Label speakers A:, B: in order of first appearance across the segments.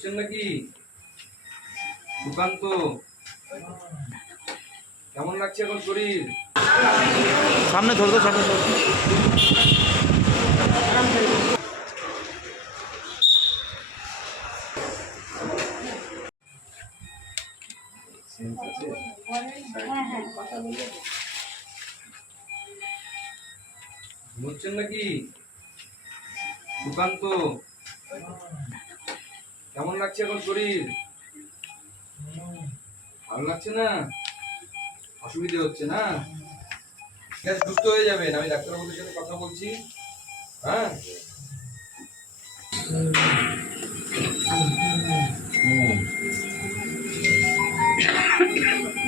A: বুঝছেন নাকি? সুকান্ত কেমন লাগছে এখন শরীর?
B: সামনে ধরতো সামনে ধরতো
A: বুঝছেন নাকি? সুকান্ত কেমন লাগছে এখন শরীর? ভালো লাগছে না? অসুবিধে হচ্ছে না? আছে, সুস্থ হয়ে যাবেন। আমি ডাক্তারবাবুদের সাথে কথা বলছি। হ্যাঁ?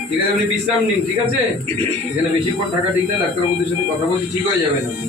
A: ঠিক আছে, আপনি বিশ্রাম নিন, ঠিক আছে? এখানে বেশিক্ষণ থাকা ঠিক না, ডাক্তারবাবুদের সাথে কথা বলছি, ঠিক হয়ে যাবেন আপনি।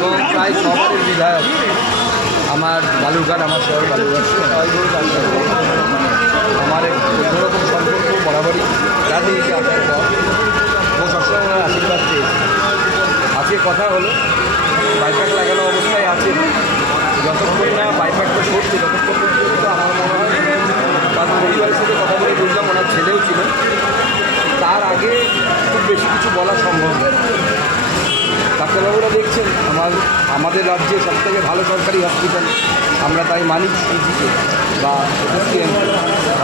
A: এবং প্রায় সবারের বিধায়ক আমার বালুরঘাট, আমার শহর বালুরঘাট। সবাই আমার অন্যরকম সম্পর্ক বরাবরই রাজনীতিতে আসার পর ও সবসময় ওনার আশীর্বাদ পেয়েছে। আজকে কথা হলো বাইপাক লাগানো অবস্থায় আছে যতক্ষণ না বাইপাকটা সরছে ততক্ষণ পর্যন্ত আমার মনে হয় পরিবারের সাথে কথা বলে বুঝলাম ওনার ছেলেও ছিল, তার আগে খুব বেশি কিছু বলা সম্ভব নয় ডাক্তারবাবুরা দেখছেন আমার আমাদের রাজ্যে সবথেকে ভালো সরকারি হসপিটাল আমরা তাই মানি বা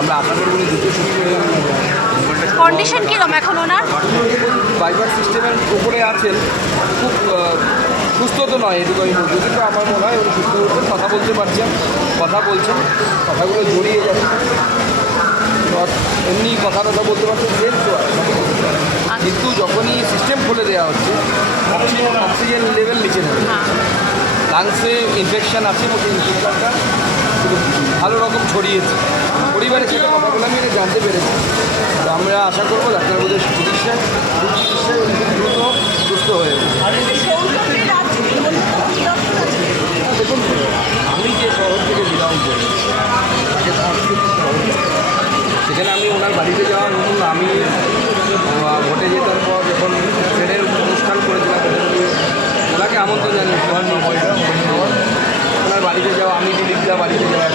A: আমরা আপনাদের সুস্থ হয়ে
C: কন্ডিশন কিরম এখন ওনার?
A: বাইপাস সিস্টেমের উপরে আছেন খুব সুস্থ তো নয় এটুকু আমি বলছি কিন্তু আমার মনে হয় উনি সুস্থ হচ্ছেন কথা বলতে পারছেন কথা বলছেন কথাগুলো জড়িয়ে যাচ্ছে। এমনি কথা কথা বলতে পারছেন সেন্স তো কিন্তু যখনই সিস্টেম খুলে দেওয়া হচ্ছে অক্সিজেন অক্সিজেন লেভেল নিচে নেবে। লাংসে ইনফেকশান আছে বলতে ইনফেকশনটা ভালো রকম ছড়িয়েছে। পরিবারের সাথে কথা বলে আমি এটা জানতে পেরেছি। তো আমরা আশা করব ডাক্তারবাবুদের চিকিৎসায় চিকিৎসায় দ্রুত সুস্থ হয়ে যাবে। দেখুন আমি যে শহর থেকে বিলং করি তাকে সংস্কৃতি শহর বলে। সেখানে আমি ওনার বাড়িতে যাওয়া নতুন আমি আহ, ভোটে জেতার পর যখন ট্রেনের অনুষ্ঠান করেছিলাম ওনাকে আমন্ত্রণ জানিয়েছিলাম ওনার বাড়িতে যাওয়া আমি দিলীপদা বাড়িতে যাওয়া